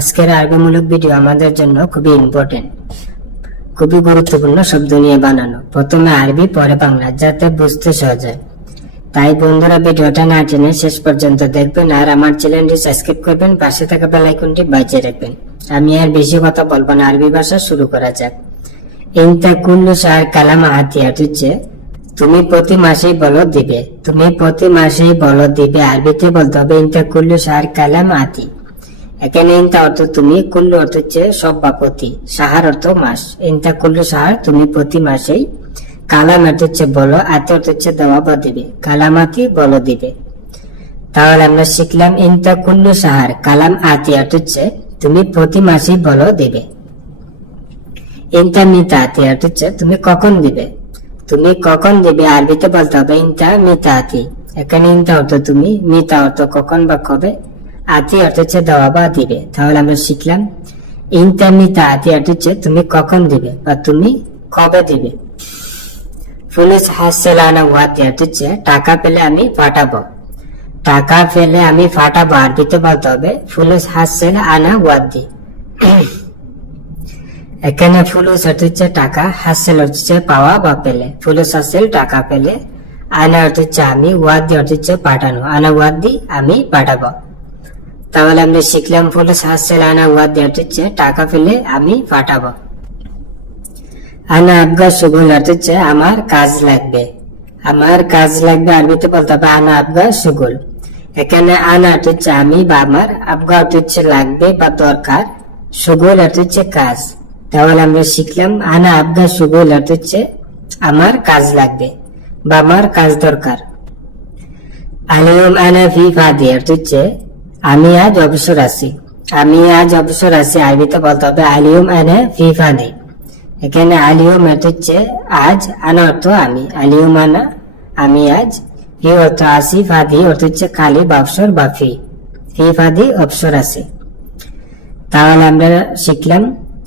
আজকের আরবিমূলক ভিডিও আমাদের জন্য খুবই ইম্পর্টেন্ট খুবই গুরুত্বপূর্ণ শব্দ নিয়ে বানানো। প্রথমে আরবি, পরে বাংলা, যাতে বুঝতে সহজ হয়। তাই বন্ধুরা, ভিডিওটা না টেনে শেষ পর্যন্ত দেখবেন আর আমার চ্যানেলটি সাবস্ক্রাইব করবেন, পাশে থাকা বেল আইকনটি বাজিয়ে রাখবেন। আমি আর বেশি কথা বলব না, আরবি ভাষা শুরু করা যাক। ইনতা কুল্লু শাহর কালাম হাতিয়ার হচ্ছে, তুমি প্রতি মাসেই বলদ দিবে। তুমি প্রতি মাসেই বলদ দিবে, আরবিতে বলতে হবে ইনতা কুল্লু শাহর কালাম আতি এখানে ইনতা অর্থ তুমি, কুল্লু অর্থ হচ্ছে সব বা প্রতি। সাহার অর্থ মাস। ইনতা কুল্লু সাহার, তুমি প্রতি মাসেই। কালাম অর্থ হচ্ছে বলো, আতি অর্থ হচ্ছে দেওয়া বা দিবে। বলো দিবে। তাহলে আমরা শিখলাম ইনতা কুল্লু সাহার, কালাম আতি অর্থ হচ্ছে তুমি প্রতি মাসেই বলো দিবে। ইনতা মিতা আতি অর্থ হচ্ছে তুমি কখন দিবে। তুমি কখন দিবে, আরবিতে বলতে হবে ইনতা মিতা আতি এখানে ইনতা অর্থ তুমি, মিতা অর্থ কখন বা কবে। আতি অর্থ হচ্ছে দেওয়া বা দিবে। তাহলে আমরা শিখলাম ইনতা মিতা আতি অর্থ হচ্ছে তুমি কখন দিবে বা তুমি কবে দিবে? ফুলুস হাসেলানা ওয়াতি অর্থ হচ্ছে টাকা পেলে আমি পাঠাবো টাকা পেলে আমি ফাটাবো আরবিতে বলতে হবে। ফুলুস হাসেল আনা ওয়াদি এখানে ফুলুস অর্থ হচ্ছে টাকা, হাসেল অর্থ হচ্ছে পাওয়া বা পেলে। ফুলুস হাসেল, টাকা পেলে আনা অর্থ হচ্ছে আমি ওয়াদি অর্থ হচ্ছে পাঠানো। আনা ওয়াদি আমি পাঠাবো। তাহলে আমরা শিখলাম ফুলুস হাসেল আনা ওয়াদি অর্থ টাকা পেলে আমি পাঠাবো। আনা আবগা সুগুল অর্থ আমার কাজ লাগবে। আমার কাজ লাগবে আরবিতে বলতে হবে আনা আবগা সুগুল এখানে আনা অর্থ হচ্ছে আমি বা আমার আবগা অর্থ হচ্ছে লাগবে বা দরকার সুগুল অর্থ হচ্ছে কাজ। তাহলে আমরা শিখলাম, আনা আবগা সুগুল অর্থ আমার কাজ লাগবে বা আমার কাজ দরকার। আলিয়ম আনা ফি ফাদি অর্থ হচ্ছে আমি আজ অবসর আছি। আমি আজ অবসর আছি আরবিতে বলতে হবে, আলিয়ম আনা ফি ফাদি এখানে আলিয়ম অর্থ হচ্ছে আজ আনা অর্থ আমি, আলিয়ম আনা, আমি আজ ফি অর্থ আসি, ফাদি, অর্থ হচ্ছে কালি বা অবসর, বা ফি। ফি, ফাদি, অবসর আছে। তাহলে আমরা শিখলাম,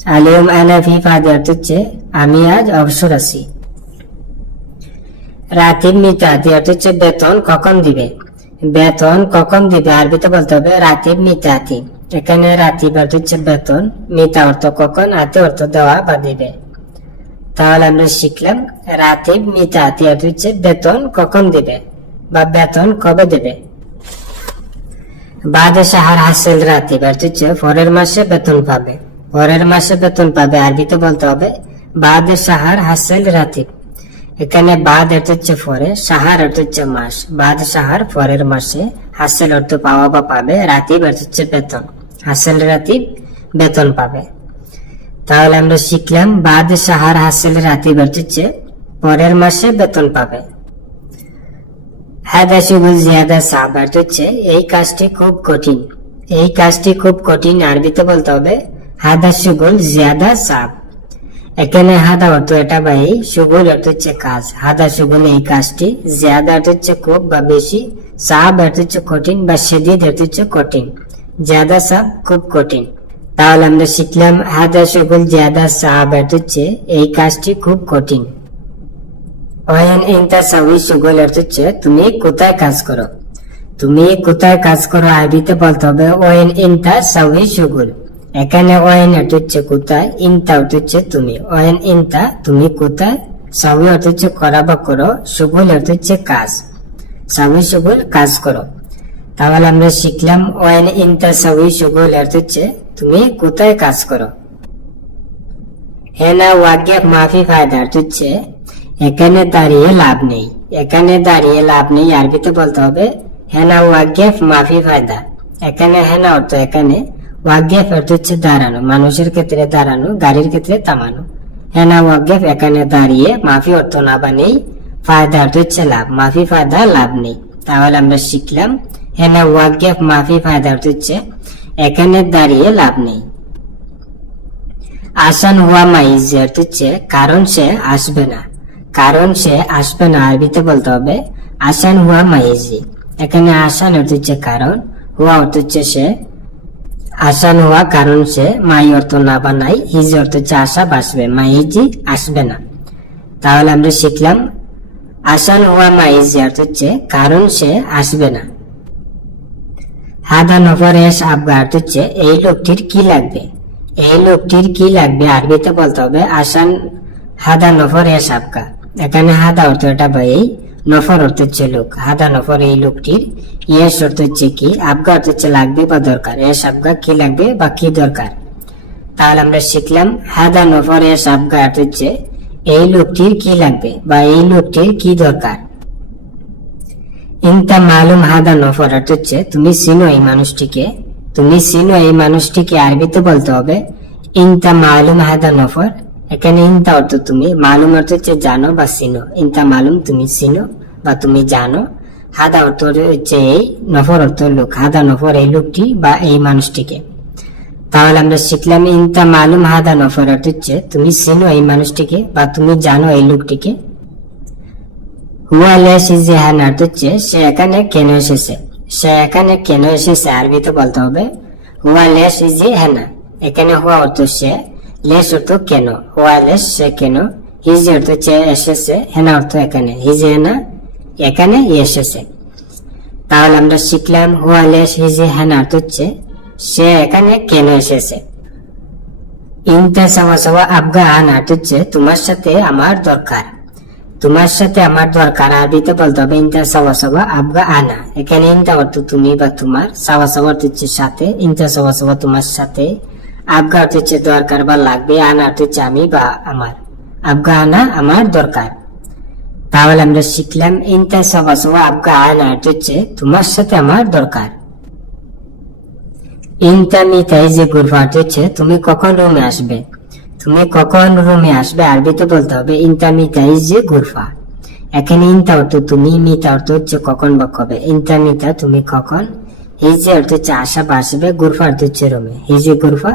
আলিয়ম আনা ফি, ফাদি অর্থ হচ্ছে, আমি আজ অবসর আছি। রাতিব মিতাতি অর্থ হচ্ছে বেতন, কখন দিবে? বেতন কখন দিবে? আরবিতে বলতে হবে রাতিব মিতাতি এখানে রাতিব অর্থ হচ্ছে বেতন মিতা অর্থ কখন, আতে অর্থ দেওয়া বা দিবে। তাহলে আমরা শিখলাম, রাতিব মিতাতি অর্থ হচ্ছে বেতন কখন দিবে বা বেতন কবে দেবে। বাদে সাহার হাসিল রাতিব অর্থ হচ্ছে পরের মাসে বেতন পাবে। পরের মাসে বেতন পাবে আরবিতে বলতে হবে বাদে সাহার হাসিল রাতিব। এখানে বাদ অর্থ হচ্ছে পরে সাহার অর্থ হচ্ছে মাস। বাদ, সাহার পরের মাসে হাসিল অর্থ পাওয়া বা পাবে, রাতিব অর্থ হচ্ছে বেতন। হাসিল, রাতিব, বেতন পাবে। তাহলে আমরা শিখলাম, বাদ, সাহার, হাসিল, রাতিব অর্থ হচ্ছে পরের মাসে বেতন পাবে। সুগুল জিয়াদা সাব অর্থ হচ্ছে, এই কাজটি খুব কঠিন। এই কাজটি খুব কঠিন, আরবিতে বলতে হবে হাদা সুগুল জিয়াদা সাব এখানে হাদা অর্থ এটা এই সুগুল অর্থ হচ্ছে কাজ। হাদা সুগুল এই কাজটি, জিয়াদা অর্থ হচ্ছে খুব বা বেশি সাব অর্থ হচ্ছে কঠিন বা সেদিদ অর্থ হচ্ছে কঠিন। জিয়াদা সাব খুব কঠিন। তাহলে আমরা শিখলাম হাদা সুগুল, জিয়াদা সাব অর্থ হচ্ছে এই কাজটি খুব কঠিন। ওয়েন ইনতা সাউই, সুগুল অর্থ হচ্ছে তুমি কোথায় কাজ করো? তুমি কোথায় কাজ করো, আরবিতে বলতে হবে ওয়েন ইনতা সাউই, সুগুল। এখানে ওয়েন অর্থ হচ্ছে কোথায়, ইনতা অর্থ হচ্ছে তুমি। ওয়েন ইনতা তুমি কোথায়? সাউই অর্থ হচ্ছে করা বা করো সুগুল অর্থ হচ্ছে কাজ। সাউই সুগুল কাজ করো। তাহলে আমরা শিখলাম ওয়েন ইনতা সাউই সুগুল অর্থ হচ্ছে তুমি কোথায় কাজ করো। হেনা ওয়াগ্যাপ মাফি ফায়দা অর্থ হচ্ছে এখানে দাঁড়িয়ে লাভ নেই। এখানে দাঁড়িয়ে লাভ নেই, আরবিতে বলতে হবে, হেনা ওয়াগ্যাফ মাফি ফায়দা। এখানে হেনা অর্থ এখানে ওয়াগ্যাফ অর্থ হচ্ছে দাঁড়ানো, মানুষের ক্ষেত্রে দাঁড়ানো, গাড়ির ক্ষেত্রে থামানো। হেনা ওয়াগ্যাফ এখানে দাঁড়িয়ে মাফি অর্থ না বা নেই, ফায়দা হচ্ছে লাভ। মাফি ফায়দা, লাভ নেই। তাহলে আমরা শিখলাম হেনা ওয়াগ্যাফ মাফি ফায়দা অর্থ হচ্ছে এখানে দাঁড়িয়ে লাভ নেই। আসান হুয়া মাইজ অর্থ হচ্ছে কারণ সে আসবে না। কারণ সে আসবে না, আরবিতে বলতে হবে আসান হুয়া মাইজি। এখানে আসান অর্থ হচ্ছে কারণ হুয়া অর্থ হচ্ছে সে আসান হওয়া কারণ সে মাই অর্থ না নাই হিজ অর্থ হচ্ছে আশা বাসবে মাইজি আসবে না। তাহলে আমরা শিখলাম, আসান হওয়া মাইজি অর্থ হচ্ছে কারণ সে আসবে না। হাদা নফর এস আবগা অর্থ হচ্ছে, এই লোকটির কি লাগবে? এই লোকটির কি লাগবে? আরবিতে বলতে হবে, আসান হাদা নফর এস আবগা। এখানে হাদা অর্থ এটা এই নফর অর্থ হচ্ছে লোক, হাদা নফর এই লোকটির। ইয়েস অর্থ হচ্ছে কি? আবগা অর্থ হচ্ছে লাগবে বা দরকার? এস আবগা কি লাগবে বা কি দরকার? তাহলে আমরা শিখলাম, হাদা নফর এস আবগা অর্থ হচ্ছে এই লোকটির কি লাগবে বা এই লোকটির কি দরকার? ইনতা মালুম হাদা নফর অর্থ হচ্ছে, তুমি চিনো এই মানুষটিকে, তুমি চিনো এই মানুষটিকে আরবিতে বলতে হবে। ইনতা মালুম হাদা নফর এখানে ইনতা অর্থ তুমি মালুম অর্থ হচ্ছে জানো বা চিনো। ইনতা মালুম তুমি চিনো বা তুমি জানো। হাদা অর্থ হচ্ছে এই নফর অর্থ লোক। হাদা নফর এই লোকটি বা এই মানুষটিকে। তাহলে আমরা শিখলাম ইনতা মালুম, হাদা নফর অর্থ হচ্ছে তুমি চিনো এই মানুষটিকে বা তুমি জানো এই লোকটিকে। হুয়া লেস ইজ হ্যান অর্থ হচ্ছে সে এখানে কেন এসেছে? সে এখানে কেন এসেছে? আরবিতে বলতে হবে। হুয়া এখানে হুয়া অর্থ সে লেস অর্থ কেন হুয়া লেস সে কেন হিজ অর্থ হচ্ছে এসেছে হেনা অর্থ এখানে হিজ হেনা এখানে এসেছে তাহলে আমরা শিখলাম হুয়া লেস হিজ হ্যানা অর্থ হচ্ছে সে এখানে কেন এসেছে ইনতে সাওয়া আবগা আন অর্থ হচ্ছে তোমার সাথে আমার দরকার তোমার সাথে আমার দরকার আরবিতে বলতে হবে ইনতা সাওয়া আবগা আনা এখানে ইনতা অর্থ তুমি বা তোমার সাওয়া অর্থ হচ্ছে সাথে ইনতা সাওয়া তোমার সাথে আবগা হচ্ছে দরকার বা লাগবে, আনা হচ্ছে আমি বা আমার। আবগা আনা আমার দরকার। তাহলে আমরা শিখলাম, ইনতা সাওয়া সাওয়া আবগা আনা হচ্ছে তোমার সাথে আমার দরকার। ইনতা মিতাই যে গুরফা হচ্ছে, তুমি কখন রুমে আসবে? তুমি কখন রুমে আসবে? আরবিতে বলতে হবে, ইনতা মিতাই যে গুরফা এখানে ইনতা অর্থ তুমি, মিতা অর্থ হচ্ছে কখন বা কবে। ইনতা মিতা তুমি কখন হিজে অর্থ হচ্ছে আসা বা আসবে, গুরফা অর্থ হচ্ছে রুমে। হিজে, গুরফা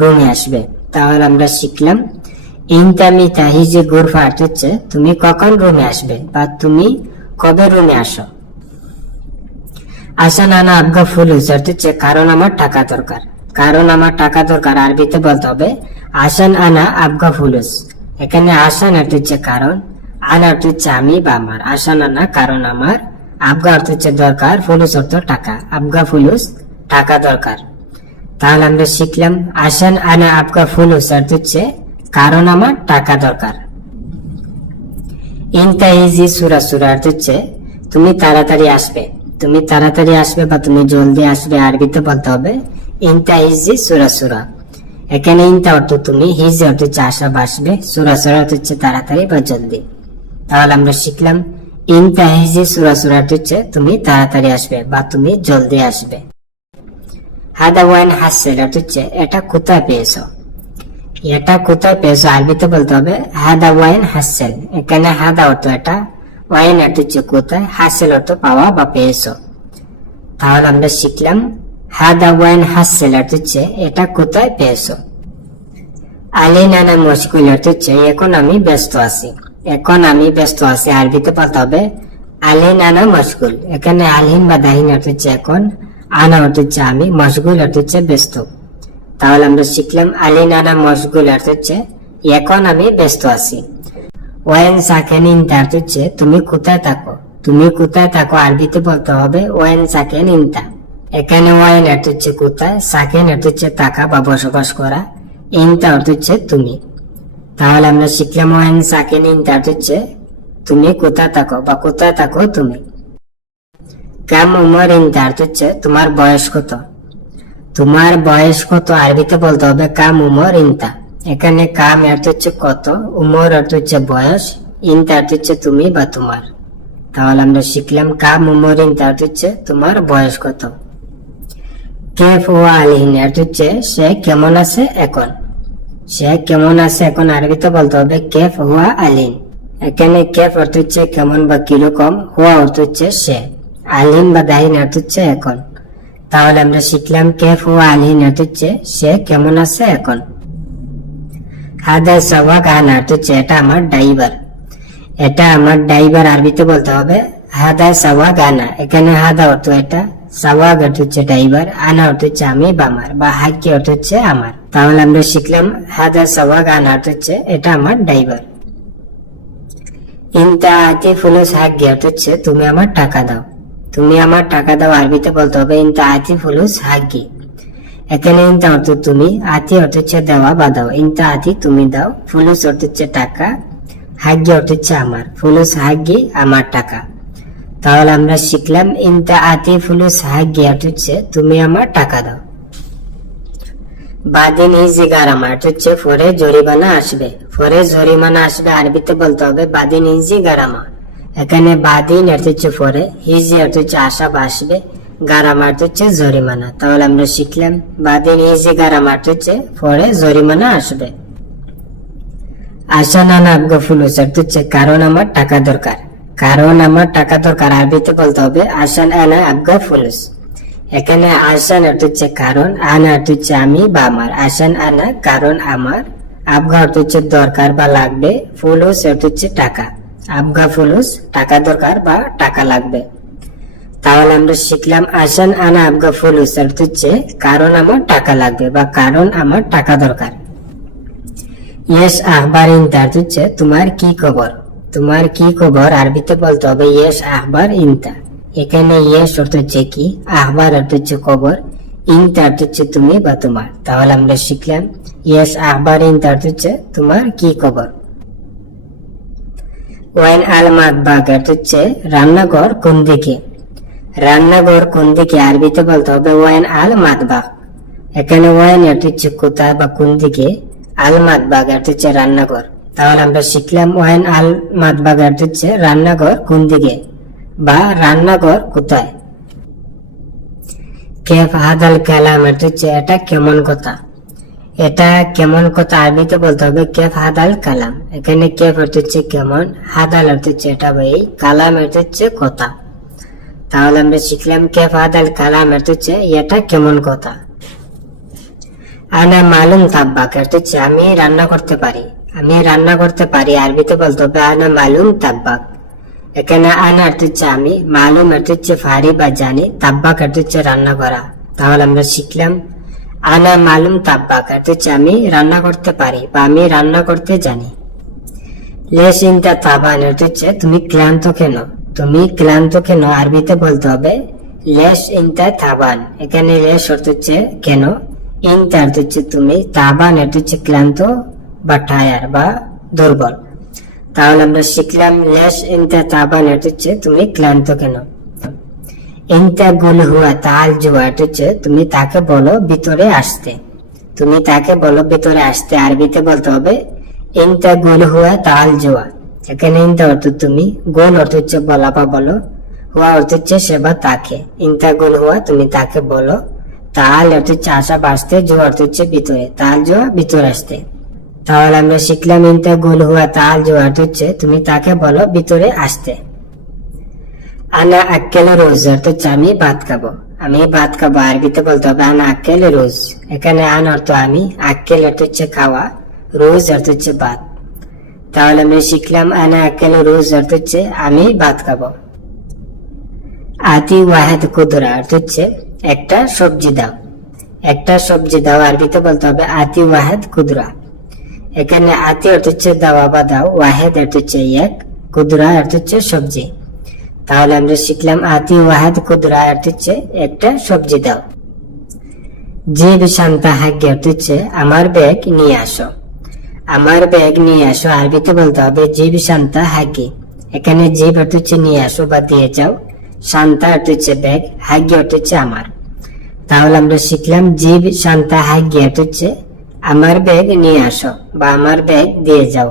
রুমে আসবে। তাহলে আমরা শিখলাম ইনতা মিতা হিজে, গুরফা অর্থ হচ্ছে, তুমি কখন রুমে আসবে বা তুমি কবে রুমে আসো? আশা নানা আবগা ফুল অর্থ হচ্ছে, কারণ আমার টাকা দরকার। কারণ আমার টাকা দরকার, আরবিতে বলতে হবে, আসান আনা আবগা ফুলুস এখানে আসান অর্থ হচ্ছে, কারণ। আনা অর্থ হচ্ছে, আমি বা আমার। আসান আনা, কারণ আমার আবগা অর্থ হচ্ছে দরকার, ফুলুস অর্থ টাকা। আবগা ফুলুস, টাকা দরকার। তাহলে আমরা শিখলাম আসান আনা আবগা ফুলুস অর্থ হচ্ছে, কারণ আমার টাকা দরকার। সুরা সুরা অর্থ হচ্ছে, তুমি তাড়াতাড়ি আসবে। তুমি তাড়াতাড়ি আসবে বা তুমি জলদি আসবে, আরবিতে বলতে হবে ইনতা ইজি সুরা সুরা। এখানে ইনতা অর্থ তুমি, হিজ অর্থ হচ্ছে আসা বা আসবে, সুরা সুরা অর্থ হচ্ছে তাড়াতাড়ি বা জলদি। তাহলে আমরা শিখলাম হচ্ছে তুমি তাড়াতাড়ি আসবে বা তুমি জলদি আসবে। হাদা ওয়াইন হাসেল হচ্ছে এটা কোথায় পেয়েছ? এটা কোথায় আরবিতে বলতে হবে, হাদা ওয়াইন হাসেল। এখানে হাদা অর্থ এটা, ওয়াইন অর্থ হচ্ছে কোথায় হাসেল অর্থ পাওয়া বা পেয়েছ। তাহলে আমরা শিখলাম, হাদা ওয়াইন হাসেল অর্থ হচ্ছে এটা কোথায় পেয়েছ? আলী নানা মুশকিল অর্থ হচ্ছে এখন আমি ব্যস্ত আছি। এখন আমি ব্যস্ত আছি আরবিতে বলতে হবে। আলী নানা মশগুল। এখানে আলিন বা দাহিন অর্থ হচ্ছে এখন, আনা অর্থ হচ্ছে আমি, মশগুল অর্থ হচ্ছে ব্যস্ত। তাহলে আমরা শিখলাম আলী নানা মশগুল অর্থ হচ্ছে, এখন আমি ব্যস্ত আছি। ওয়েন সাকেন ইনতা অর্থ হচ্ছে, তুমি কোথায় থাকো? তুমি কোথায় থাকো? আরবিতে বলতে হবে ওয়েন সাকেন ইনতা এখানে ওয়াইন অর্থ হচ্ছে কোথায়, সাকেন অর্থ হচ্ছে থাকা বা বসবাস করা। ইনতা অর্থ হচ্ছে তুমি। তাহলে আমরা শিখলাম অর্থ হচ্ছে তুমি কোথায় থাকো বা কোথায় থাকো তুমি? কাম উমর ইনতা অর্থ হচ্ছে তোমার বয়স কত? তোমার বয়স কত আরবিতে বলতে হবে, কাম উমর ইনতা। এখানে কাম অর্থ হচ্ছে কত, উমর অর্থ হচ্ছে বয়স, ইনতা অর্থ হচ্ছে তুমি বা তোমার। তাহলে আমরা শিখলাম, কাম উমর ইনতা অর্থ হচ্ছে তোমার বয়স কত? কেফ ও আলিহিন অর্থ হচ্ছে সে কেমন আছে এখন? সে কেমন আছে এখন আরবিতে বলতে হবে, কেফ হুয়া আলিন এখানে কেফ অর্থ হচ্ছে কেমন বা কীরকম, হুয়া অর্থ হচ্ছে সে। আলিন বা দাহিন অর্থ হচ্ছে এখন। তাহলে আমরা শিখলাম কেফ হুয়া আলিন অর্থ হচ্ছে সে কেমন আছে এখন। হাদা সাওয়া গান অর্থ হচ্ছে এটা আমার ড্রাইভার। এটা আমার ড্রাইভার আরবিতে বলতে হবে, হাদা সাওয়া গানা এখানে হাদা অর্থ এটা। সাওয়াগ অর্থ হচ্ছে ড্রাইভার, আনা অর্থ হচ্ছে আমি বা আমার বা হাক্কি অর্থ হচ্ছে আমার। তাহলে আমরা শিখলাম, হাদা সাওয়াগ, আনা অর্থ হচ্ছে এটা আমার ড্রাইভার। ইনতা আতি ফুলুস হাক্কি অর্থ হচ্ছে তুমি আমার টাকা দাও। তুমি আমার টাকা দাও, আরবিতে বলতে হবে, ইনতা আতি ফুলুস হাগি এখানে ইনতা অর্থ তুমি আতি অর্থ হচ্ছে দেওয়া বা দাও। ইনতা আতি তুমি দাও ফুলুস অর্থ হচ্ছে টাকা হাগি অর্থ হচ্ছে আমার ফুলুস হাগি আমার টাকা। তাহলে আমরা শিখলাম, ইনতা আতি ফুলুস হাগি অর্থ হচ্ছে তুমি আমার টাকা দাও। বাদিন ইজি গারামা এটা হচ্ছে ফরে জরিমানা আসবে। ফরে জরিমানা আসবে, আরবিতে বলতে হবে বাদিন ইজি গারামা এখানে বাদিন এটা হচ্ছে ফরে, হিজি এটা হচ্ছে আশা আসবে গারামা হচ্ছে জরিমানা। তাহলে আমরা শিখলাম বাদিন ইজি গারামা হচ্ছে ফরে জরিমানা আসবে। আশা নানা আবগা ফুলুস এটা হচ্ছে কারণ আমার টাকা দরকার। কারণ আমার টাকা দরকার আরবিতে বলতে হবে। আশান আনা আবগা ফুলুস। এখানে আসান অর্থ হচ্ছে কারণ, আনা অর্থ হচ্ছে আমি বা আমার। আসান আনা কারণ আমার। আবগা অর্থ হচ্ছে দরকার বা লাগবে। ফুলুস অর্থ হচ্ছে টাকা। আবগা ফুলুস, টাকা দরকার বা টাকা লাগবে। তাহলে আমরা শিখলাম আসান আনা আবগা ফুলুস অর্থ হচ্ছে কারণ আমার টাকা লাগবে বা কারণ আমার টাকা দরকার। ইয়েস আহবার ইনতা অর্থ হচ্ছে, তোমার কি খবর? তোমার কি খবর? আরবিতে বলতে হবে ইয়েস আহবার ইনতা। এখানে ইয়েস অর্থ হচ্ছে কি? আহবার অর্থ হচ্ছে খবর। ইনতা অর্থ হচ্ছে তুমি বা তোমার। তাহলে আমরা শিখলাম ইয়েস আহবার ইনতা অর্থ হচ্ছে তোমার কি খবর? ওয়াইন আলমাত বাগ অর্থ হচ্ছে রান্নাঘর কোন দিকে? রান্নাঘর কোন দিকে? আরবিতে বলতে হবে, ওয়াইন আল এখানে ওয়াইন অর্থ হচ্ছে কোথায় বা কোন দিকে? আল অর্থ হচ্ছে রান্নাঘর। তাহলে আমরা শিখলাম ওয়াইন আল মাতবাগ অর্থ হচ্ছে রান্নাঘর কোন দিকে বা রান্নাঘর কোথায়? কেফ হাদাল কালাম হচ্ছে এটা কেমন কথা? এটা কেমন কথা আরবিতে বলতে হবে কেফ হাদাল কালাম। এখানে কেফ হচ্ছে কেমন, হাদাল অর্থ হচ্ছে এটা ভাই কালাম অর্থ হচ্ছে কথা। তাহলে আমরা শিখলাম কেফ হাদাল কালাম অর্থ হচ্ছে এটা কেমন কথা? আনা মালুম তাব্বাক হচ্ছে আমি রান্না করতে পারি। আমি রান্না করতে পারি আরবিতে বলতে হবে আনা মালুম তাব্বাক। এখানে আনা অর্থ হচ্ছে আমি, মালুম হচ্ছে ফারি বা জানি, তাব্বাক হচ্ছে রান্না করা। তাহলে আমরা শিখলাম, আনা মালুম তাব্বাক হচ্ছে আমি রান্না করতে পারি বা আমি রান্না করতে জানি। লেস ইনটা তাবান, অর্থ হচ্ছে, তুমি ক্লান্ত কেন? তুমি ক্লান্ত কেন? আরবিতে বলতে হবে লেস ইনটা তাবান, এখানে লেস অর্থ হচ্ছে কেন? ইনটা অর্থ হচ্ছে তুমি, তাবান, অর্থ হচ্ছে ক্লান্ত বা টায়ার বা দুর্বল। তাহলে আমরা শিখলাম, লেস ইনতা তাবান এটা হচ্ছে, তুমি ক্লান্ত কেন? ইনতা গুল হুয়া তাল জুয়া, এটা হচ্ছে, তুমি তাকে বলো ভিতরে আসতে। তুমি তাকে বলো ভিতরে আসতে, আরবিতে বলতে হবে, ইনতা গুল হুয়া তাল জুয়া। এখানে ইনতা অর্থ তুমি, গোল অর্থ হচ্ছে বলা বা বলো, হুয়া অর্থ হচ্ছে সেবা তাকে। ইনতা গুল হুয়া, তুমি তাকে বলো, তাল অর্থ হচ্ছে আসা বাসতে জুয়া অর্থ হচ্ছে ভিতরে, তাল জুয়া ভিতরে আসতে। তাহলে আমরা শিখলাম ইনতা গুল হুয়া তাল জোয়ার হচ্ছে, তুমি তাকে বলো ভিতরে আসতে। আনা আক্কেলে রোজ, অর্থ হচ্ছে আমি ভাত খাব। আমি ভাত খাব, আরবিতে বলতে হবে আনা আক্কেলে রোজ। এখানে আন অর্থ আমি, আক্কেল অর্থ হচ্ছে খাওয়া, রোজ অর্থ হচ্ছে ভাত। তাহলে আমরা শিখলাম আনা আক্কেলে রোজ অর্থ হচ্ছে আমি ভাত খাব। আতি ওয়াহেদ কুদরা অর্থ হচ্ছে একটা সবজি দাও। একটা সবজি দাও, আরবিতে বলতে হবে আতি ওয়াহেদ কুদরা। এখানে আতি অর্থ হচ্ছে দাওয়া বা দাও, ওয়াহেদ অর্থ হচ্ছে এক, কুদরা অর্থ হচ্ছে সবজি। তাহলে আমরা শিখলাম আতি ওয়াহেদ, কুদরা অর্থ হচ্ছে একটা সবজি দাও। যে শান্তা হাগ্য অর্থ হচ্ছে আমার ব্যাগ নিয়ে আসো। আমার ব্যাগ নিয়ে আসো, আরবিতে বলতে হবে জীব শান্তা হাগ্যে এখানে জীব অর্থ হচ্ছে নিয়ে আসো বা দিয়ে যাও। শান্তা অর্থ হচ্ছে ব্যাগ হাগ্য অর্থ হচ্ছে আমার। তাহলে আমরা শিখলাম জীব শান্তা হাগ্য অর্থ হচ্ছে আমার ব্যাগ নিয়ে আসো বা আমার ব্যাগ দিয়ে যাও।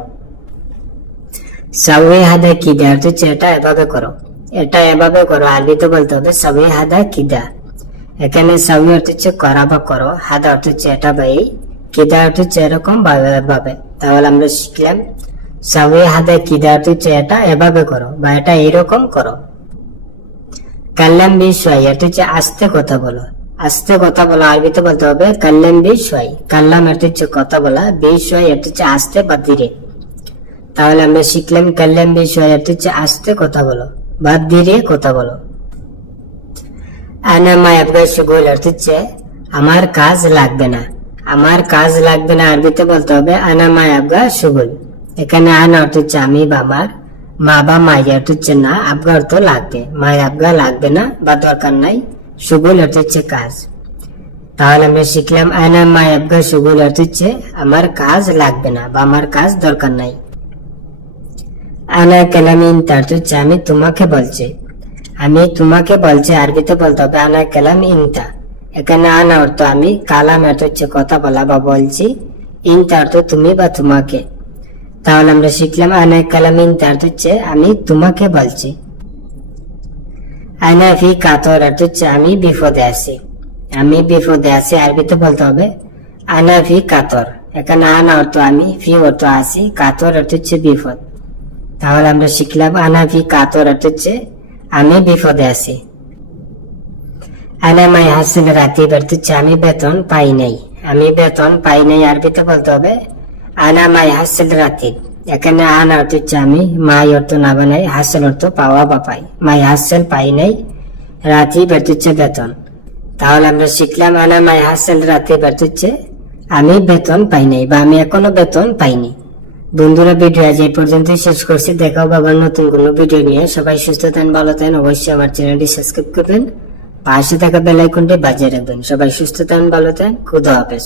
সাউয়ে হাদা কিদা? অর্থ হচ্ছে এটা এভাবে করো। এটা এভাবে করো। আরবিতে বলতে হবে সাউয়ে হাদা কিদা? এখানে সাউয়ে অর্থ হচ্ছে করা বা করো। হাদা অর্থ হচ্ছে এটা বা এই কিদা অর্থ হচ্ছে এরকম ভাবে তাহলে আমরা শিখলাম। সাউয়ে হাদা কিদা অর্থ হচ্ছে এটা এভাবে করো বা এটা এইরকম করো। কাল্লাম বিষয় অর্থ হচ্ছে আস্তে কথা বলো। আস্তে কথা বলা, আরবিতে বলতে হবে, কাল্লাম বিষয় কাল্লাম অর্থ হচ্ছে কথা বলা বিষয় অর্থ হচ্ছে আস্তে বা ধীরে। তাহলে আমরা শিখলাম, কাল্লাম বিষয় অর্থ হচ্ছে আস্তে কথা বলো বা ধীরে কথা বলো। আনামা আবগা সুগুল অর্থ হচ্ছে, আমার কাজ লাগবে না। আমার কাজ লাগবে না আরবিতে বলতে হবে আনামা আবগা সুগুল এখানে আন অর্থ হচ্ছে, আমি বা আমার। মা বা মায়ের অর্থ হচ্ছে, না। আবগা অর্থ লাগবে। মায়ের আবগা লাগবে না বা দরকার নাই। সুগুল অর্থ হচ্ছে কাজ। তাহলে আমরা শিখলাম আয়না মায় আবগা সুগুল অর্থ হচ্ছে আমার কাজ লাগবে না বা আমার কাজ দরকার নাই। আনা কালাম ইনতা অর্থ হচ্ছে আমি তোমাকে বলছি, আমি তোমাকে বলছি আরবিতে বলতে হবে আনা কালাম ইনতা এখানে আনা অর্থ আমি কালাম অর্থ হচ্ছে কথা বলা বা বলছি ইনতা অর্থ তুমি বা তোমাকে। তাহলে আমরা শিখলাম আনা কালাম ইনতা অর্থ হচ্ছে আমি তোমাকে বলছি। ফি কাতর হচ্ছে আমি বিপদে আছি। আমি বিপদে আছি আরবিতে বলতে হবে? আনা ফি কাতর। এখানে আনা অর্থ আমি, ফি অর্থ আছি, কাতর অর্থ হচ্ছে বিপদ। তাহলে আমরা শিখলাম আনা ফি কাতর অর্থ হচ্ছে আমি বিপদে আছি। আনা মাই রাতি অর্থ হচ্ছে আমি বেতন পাই নাই। আমি বেতন পাই নাই আরবিতে বলতে হবে? আনা মাই হাসিল রাতি। এখানে আনা অর্থ হচ্ছে আমি, মাই অর্থ না বানাই, হাসিল অর্থ পাওয়া বা পাই। মাই হাসিল পাই নাই রাতি অর্থ হচ্ছে বেতন। তাহলে আমরা শিখলাম আনা মাই হাসিল রাতি অর্থ হচ্ছে আমি বেতন পাই নাই বা আমি এখনও বেতন পাইনি। বন্ধুরা ভিডিও আজ এই পর্যন্তই শেষ করছি। দেখাও বাবার নতুন কোনো ভিডিও নিয়ে। সবাই সুস্থ থাকেন, ভালো থাকেন। অবশ্যই আমার চ্যানেলটি সাবস্ক্রাইব করবেন। পাশে থাকা বেল আইকনটি বাজিয়ে রাখবেন। সবাই সুস্থ থাকেন, ভালো থাকেন। খুদা হাফেজ।